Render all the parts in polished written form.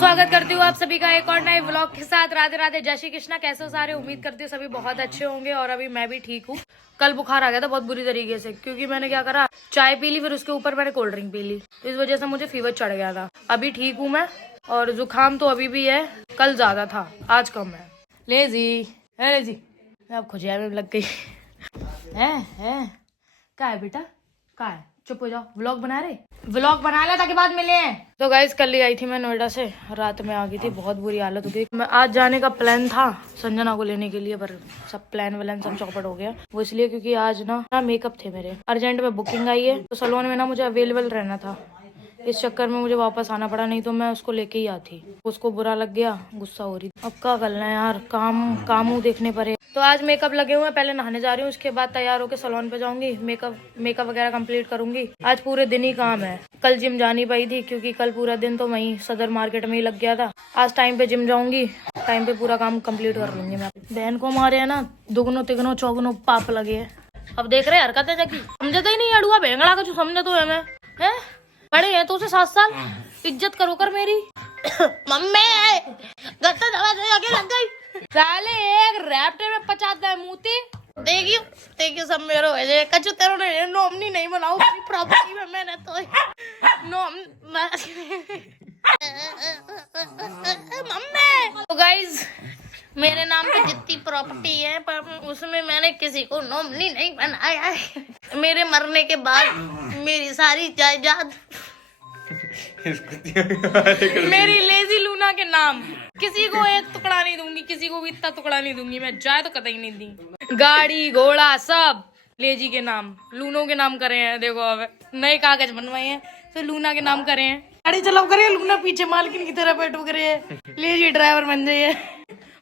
स्वागत करती हूँ आप सभी का एक और नए व्लॉग के साथ। राधे राधे, जय श्री कृष्णा। कैसे हो सारे? उम्मीद करती हूँ सभी बहुत अच्छे होंगे और अभी मैं भी ठीक हूँ। कल बुखार आ गया था बहुत बुरी तरीके से, क्योंकि मैंने क्या करा, चाय पी ली, फिर उसके ऊपर मैंने कोल्ड ड्रिंक पी ली, तो इस वजह से मुझे फीवर चढ़ गया था। अभी ठीक हूँ मैं, और जुकाम तो अभी भी है, कल ज्यादा था, आज कम है। ले जी अब खुजिया में लग गई है। क्या है बेटा, क्या है? चुप हो जाओ, व्लॉग बना ले ताकि बाद मिले हैं। तो गाइस कल ही आई थी मैं नोएडा से, रात में आ गई थी, बहुत बुरी हालत हो गई। मैं आज जाने का प्लान था संजना को लेने के लिए, पर सब प्लान वलान सब चौपट हो गया। वो इसलिए क्योंकि आज ना मेकअप थे मेरे, अर्जेंट में बुकिंग आई है, तो सलोन में ना मुझे अवेलेबल रहना था। इस चक्कर में मुझे वापस आना पड़ा, नहीं तो मैं उसको लेके ही आती। उसको बुरा लग गया, गुस्सा हो रही। अब क्या करना है यार, काम देखने पड़े। तो आज मेकअप लगे हुए हैं, पहले नहाने जा रही हूँ, उसके बाद तैयार होकर सलोन पे जाऊंगी, मेकअप वगैरह कंप्लीट करूंगी। आज पूरे दिन ही काम है। कल जिम जा नहीं पाई थी, क्योंकि कल पूरा दिन तो वहीं सदर मार्केट में ही लग गया था। आज टाइम पे जिम जाऊंगी, टाइम पे पूरा काम कंप्लीट कर लूंगी मैं। बहन को मारे है ना, दुगनो तिगनो चौगनो पाप लगे है। अब देख रहे हरकतें जाकी, समझता ही नहीं अड़ुआ बेंगड़ा का, जो समझे तो हमें है। बड़े हैं तो उसे 7 साल, इज्जत करो कर मेरी। मम्मी गत्ता दवा दे आगे लग गई साले, एक रैप्टे में पचाता है मूती। देखियो सब मेरो है कछु तेरो ने नॉमनी नहीं बनाओ अपनी प्रॉपर्टी में, मैंने तो मम्मी। तो गाइस मेरे नाम पे जितनी प्रॉपर्टी है, पर उसमें मैंने किसी को नॉमनी नहीं बनाया है। मेरे मरने के बाद मेरी सारी जायदाद मेरी लेजी लूना के नाम, किसी को एक टुकड़ा नहीं दूंगी, किसी को भी इतना टुकड़ा नहीं दूंगी मैं, जाए तो कतई नहीं दी। गाड़ी घोड़ा सब लेजी के नाम, लूनों के नाम करे हैं। देखो अब नए कागज बनवाए हैं, तो लूना के नाम करे हैं। गाड़ी चलाओ करे, लूना पीछे मालकिन की तरह बैठो करे, लेजी ड्राइवर बन जाइए।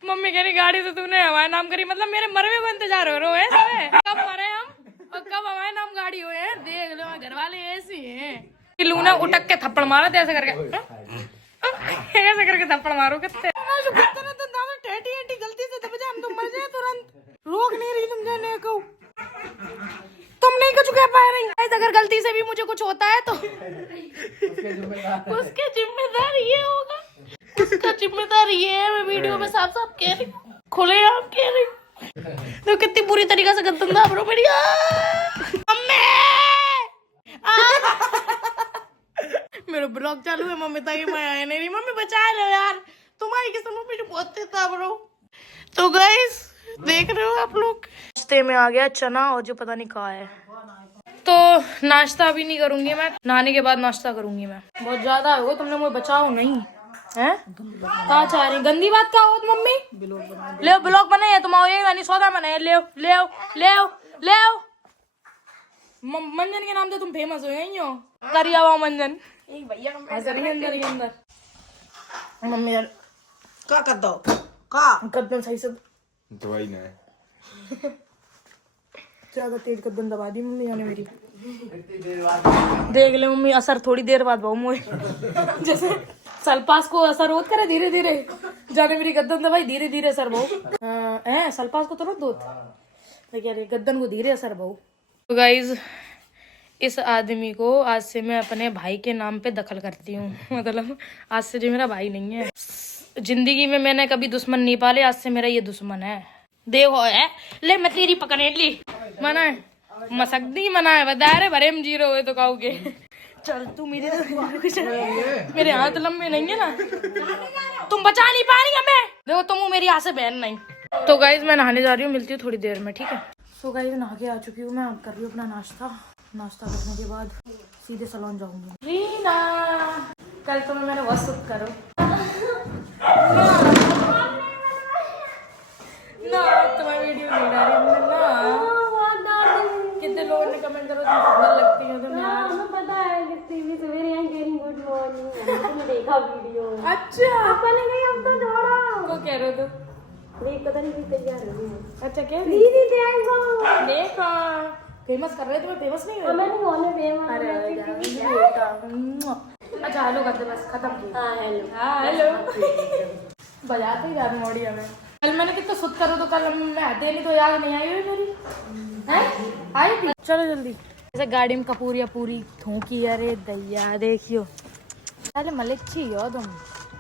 मम्मी कह रही गाड़ी से तूने हमारे नाम करी, मतलब मेरे मरवे में इंतजार हो रहे हैं कब मरे हम और कब हमारे नाम गाड़ी हुए हैं। देख लो घर वाले ऐसे हैं। लूना उटक के थप्पड़ मारा ऐसे करके, ऐसे करके थप्पड़ मारो कितने गलती से दब जाए हम तो मर जाए तुरंत। रोक नहीं रही तुम जाने को, तुम नहीं कुछ कह पा रही। अगर गलती से भी मुझे कुछ होता है तो उसके जिम्मेदार ये होगा, उसका जिम्मेदार ये है। मैं वीडियो में साफ साफ कह रही हूँ, खुले आप कह रही हूँ। तो कितनी बुरी तरीके से गंदा बरो बढ़िया। मेरा ब्लॉग चालू है, मम्मी ताकि मैं आया नहीं। मम्मी बचा लो यार, तुम्हारी किस्म में मुझे बहुत देता ब्रो। तो गाइस देख रहे हो आप लोग, नाश्ते में आ गया चना और जो पता नहीं कहाँ है। तो नाश्ता अभी नहीं करूंगी मैं, नहाने के बाद नाश्ता करूंगी मैं। बहुत ज्यादा हो तुमने मुझे बचाओ नहीं है। कहाँ चाह रही गंदी बात का हो मम्मी? ले ब्लॉग बनाए तुम, आओ सौदा बनाए, ले मंजन के नाम से तुम फेमस हो यही हो। करिया हुआ मंजन एक भैया अंदर मम्मी यार क्या कर दो का कदम सही से दवाई ना ज्यादा तेज कदम दबा दी मम्मी ने मेरी। देख ले मम्मी, असर थोड़ी देर बाद बहु मोए जैसे सल्पास को असर होत करे धीरे धीरे, जाने मेरी गद्दन दवाई धीरे धीरे असर बहु है। सल्पास को तुरंत दोत, लेकिन गद्दन को धीरे असर बहु। तो गाइज इस आदमी को आज से मैं अपने भाई के नाम पे दखल करती हूँ। मतलब आज से जो मेरा भाई नहीं है, जिंदगी में मैंने कभी दुश्मन नहीं पाले, आज से मेरा ये दुश्मन है। देखो है ले मैं तेरी पकड़े ली मना है, मसकदी मना है, बता रहे भरे में जीरो हुए तो कहोगे। चल तू मेरे मेरे हाथ लंबे नहीं है ना, तुम बचा नहीं पा रही हमें। देखो तुम मेरी हाथ से बहन नहीं। तो गाइज मैं नहाने जा रही हूँ, मिलती हूँ थोड़ी देर में, ठीक है। सो गाइज नहा के आ चुकी हूँ मैं, अब कर रही हूँ अपना नाश्ता करने के बाद सीधे सलोन जाऊंगी। रीना कल तो मैंने बहुत सुख करो ना, तुम्हारी वीडियो नहीं डाली हमने ना। कितने लोगों ने कमेंट करो तुम सुंदर लगती हो तुम यार। हमें पता है कितनी भी सवेरे आई कह रही गुड मॉर्निंग, मैंने देखा वीडियो। अच्छा अपन ने कही अब तो छोड़ो को कह रहे हो तो नहीं पता नहीं कितने तैयार हो रही। अच्छा क्या दीदी देखो फेमस कर रहे थे, मैं फेमस नहीं हो मैं नहीं होने फेमस। अच्छा हेलो करते बस खत्म की। हां हेलो बजाते ही जा रही ऑडियो में। कल मैंने कितना सुध करो तो कल मैं आते नहीं तो याद नहीं आई हुई मेरी है, आई थी। चलो जल्दी ऐसे गाड़ी में कपूरिया पूरी थूकी। अरे दैया देखियो पहले मलिक छी हो तुम।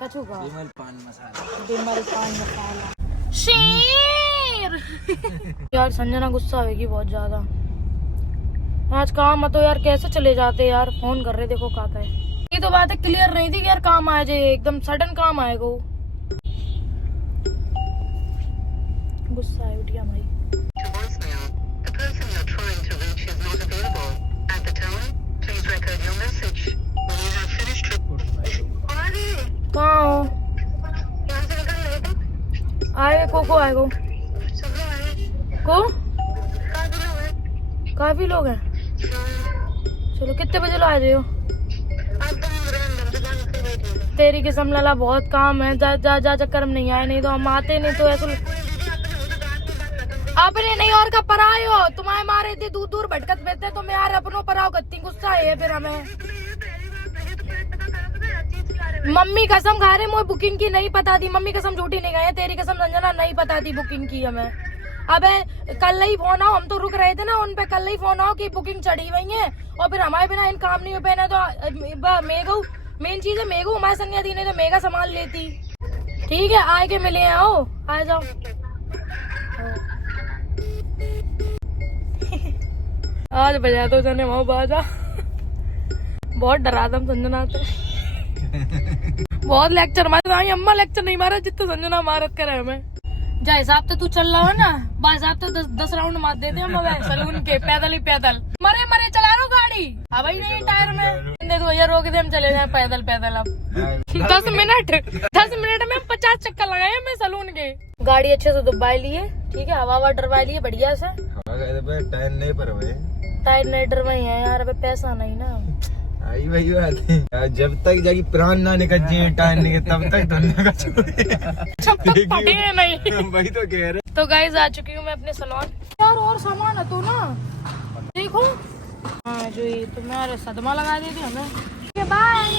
कछु का विमल पान मसाला। बिमल पान मसाला शेर। यार संजना गुस्सा होगी बहुत ज्यादा। आज काम तो यार कैसे चले जाते यार, फोन कर रहे देखो काका है। ये तो बात है क्लियर नहीं थी कि यार काम आ जाए, एकदम सडन काम आएगा वो। गुस्सा है उठिया भाई। कहाँ हो? आए को आएगो को काफी लोग हैं। चलो कितने बजे लो आ जाओ। तेरी किस्म लाला बहुत काम है, जा जा जा चक्कर में नहीं आए, नहीं तो हम आते नहीं तो ऐसा अपने नहीं और का पराए हो तुम्हारे मारे इतने दूर दूर भटकत बेते तो मैं यार अपनों पराओ कत्ती गुस्सा है फिर हमें। मम्मी कसम खा रहे मुझे बुकिंग की नहीं पता थी, मम्मी कसम झूठी नहीं गए, तेरी कसम संजना नहीं पता थी बुकिंग की हमें। अबे कल ही फोन आओ, हम तो रुक रहे थे ना उन पे, कल ही फोन आओ कि बुकिंग चढ़ी हुई है और फिर हमारे बिना इन काम नहीं हो पाना। तो मेघू मेन चीज है, मेघू हमारे संज्ञा दी नहीं तो मेघा संभाल लेती। ठीक है आए के मिले आओ आ जाओ। आज बजा तो जाने वहां बाजा। बहुत डरा था संजना से। बहुत लेक्चर मारे अम्मा, लेक्चर नहीं मारा जितना संजना मारत करे हमें। जा हिसाब से तू चल रहा है ना, बा हिसाब से 10 राउंड मार देते हम सलून के, पैदल ही पैदल मरे मरे चला रहा गाड़ी। अब ही नहीं टायर में देखो भैया रोक दे, हम चले जाए पैदल पैदल। अब 10 मिनट में 50 चक्कर लगाए हमें सलून के। गाड़ी अच्छे से दुबा लिए, ठीक है, हवा डरवा लिए बढ़िया से। टायर नहीं पर टायर नहीं डरवाई है यार, अबे पैसा नहीं ना। आई वही बात है, जब तक जाके प्राण ना निकल जाए टायर निकल तब तक धरने का छोड़े नहीं। वही तो कह रहे। तो गाइस आ चुकी हूँ मैं अपने सलून यार, और सामान है तो ना देखो। हाँ जो ये तुम्हारे सदमा लगा देती हमें। बाय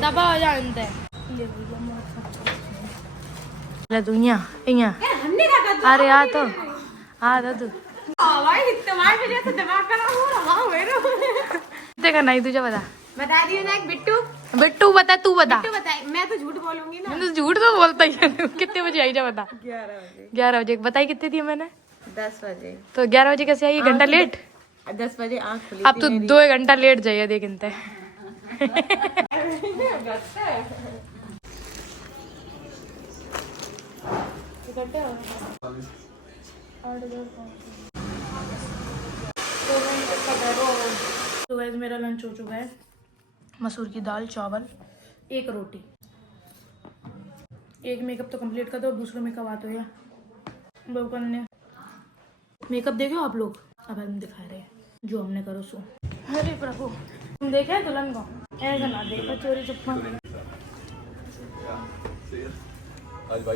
दबा हो जा अंदर दुनिया। अरे आ तो आ तू देखा नहीं तुझे बता दियो ना। बिट्टू बता, तू बता। मैं तो झूठ बोलूंगी ना। झूठ तो बोलता ही है। कितने बजे आई जा बता। 11 बजे बताई कितनी थी मैंने? 10 बजे। तो 11 बजे कैसे आई? घंटा लेट। 10 बजे आँख खुली। अब तो 2 घंटा लेट जाइए देख इनते। तो गाइस मेरा लंच हो चुका है, मसूर की दाल, चावल, 1 रोटी। एक मेकअप तो कंप्लीट कर दो, दूसरा मेकअप आता है वो करने। मेकअप देखो आप लोग, अब हम दिखा रहे हैं जो हमने करो सो। अरे प्रभु तुम देखे दुल्हन को ऐसा ना देखो चोरी चुप्पा।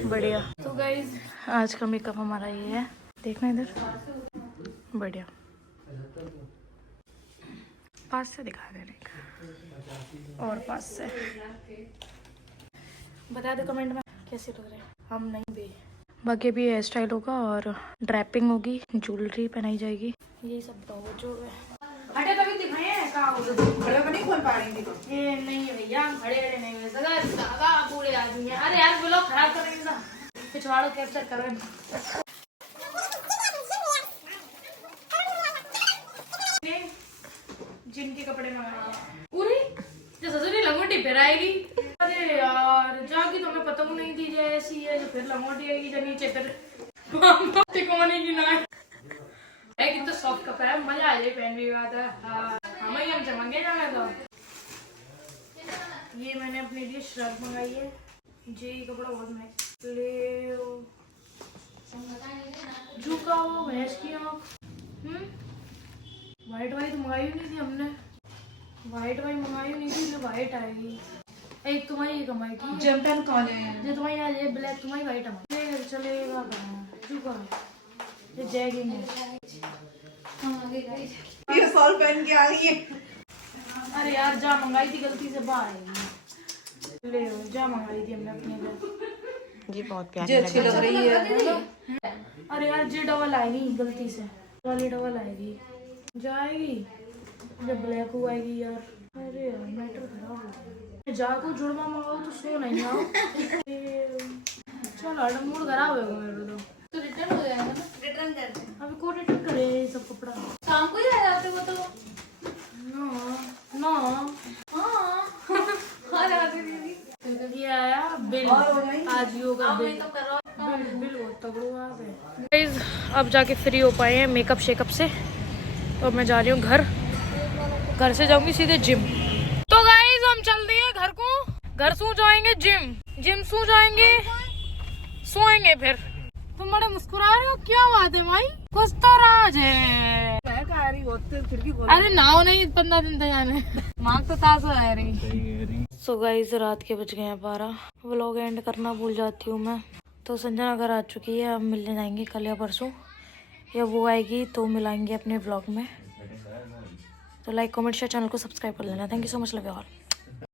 बढ़िया। तो गाइस आज का मेकअप हमारा ये है, देखना इधर, बढ़िया। पास से दिखा देने का और पास से बता दो कमेंट में कैसे लग रहे हैं। हम नहीं भी बाकी भी हेयर स्टाइल होगा और ड्रैपिंग होगी, ज्वेलरी पहनाई जाएगी, यही सब तो जो है। हटे तभी दिखाए हैं खड़े में नहीं खोल पा रही थी। ये नहीं है भैया, खड़े खड़े नहीं है सगा पूरे आदमी है। अरे यार ब्लॉग खराब कर रही है ना, पिछवाड़ो कैप्चर कर रहे हैं। जिनके कपड़े मंगाए पूरी जो ससुरी लंगोटी फिराएगी। अरे यार जागी तो हमें पता नहीं थी ऐसी है, जो फिर लंगोटी आएगी जो नीचे फिर तिकोने की ना है। कि तो सॉफ्ट कपड़ा है, मजा आ जाए पहन भी बात है। हाँ हमें हम चमके जाना। तो ये मैंने अपने लिए शर्ट मंगाई है, जी कपड़ा बहुत महंगा ले झुका वो भैंस की आँख। वाइट वाइट मंगाई नहीं थी हमने, वाइट वाइट मंगाई नहीं थी जो वाइट आएगी। एक तुम्हारी एक हमारी थी जमटन कौन है जो तुम्हारी आज ये ब्लैक तुम्हारी वाइट हमारी चलेगा झुका ये जैगिंग है। ये सॉल पहन के आ रही है। अरे यार जा मंगाई थी गलती से बाहर ले जा मंगाई थी हमने अपने लिए। जी बहुत प्यारी अच्छी लग रही है। अरे यार जी डबल आएगी गलती से, वाली डबल आएगी जाएगी जब ब्लैक हो आएगी यार। अरे यार मैटर खराब हो गया। जाको जुड़वा मंगाओ तो सो नहीं आओ। चलो अरे मूड खराब है मेरे तो रिटर्न हो जाएगा ना। रिटर्न कर दे। अभी को रिटर्न करे ये सब कपड़ा? शाम को ही आ जाते वो तो। ना हाँ जाते दीदी। ये आया बिल आज ही होगा बिल। बिल बहुत तगड़ा है। गाइस अब जाके फ्री हो पाए हैं मेकअप शेकअप से और मैं जा रही हूँ घर से जाऊंगी सीधे जिम। तो गाइस हम चल दिए घर को। घर सो जाएंगे जिम सो जाएंगे सोएंगे फिर। तुम बड़े मुस्कुरा रहे हो, क्या बात है भाई? कुछ तो राज है। अरे नाव नहीं 15 दिन तक जाने मांग तो ताज़ा है रही। सो गाइस रात के बज गए हैं 12। व्लॉग एंड करना भूल जाती हूँ मैं। तो संजना घर आ चुकी है, अब मिलने जाएंगे कल या परसों, या वो आएगी तो मिलाएंगे अपने व्लॉग में। तो लाइक कमेंट शेयर चैनल को सब्सक्राइब कर लेना। Thank you so much, love you all.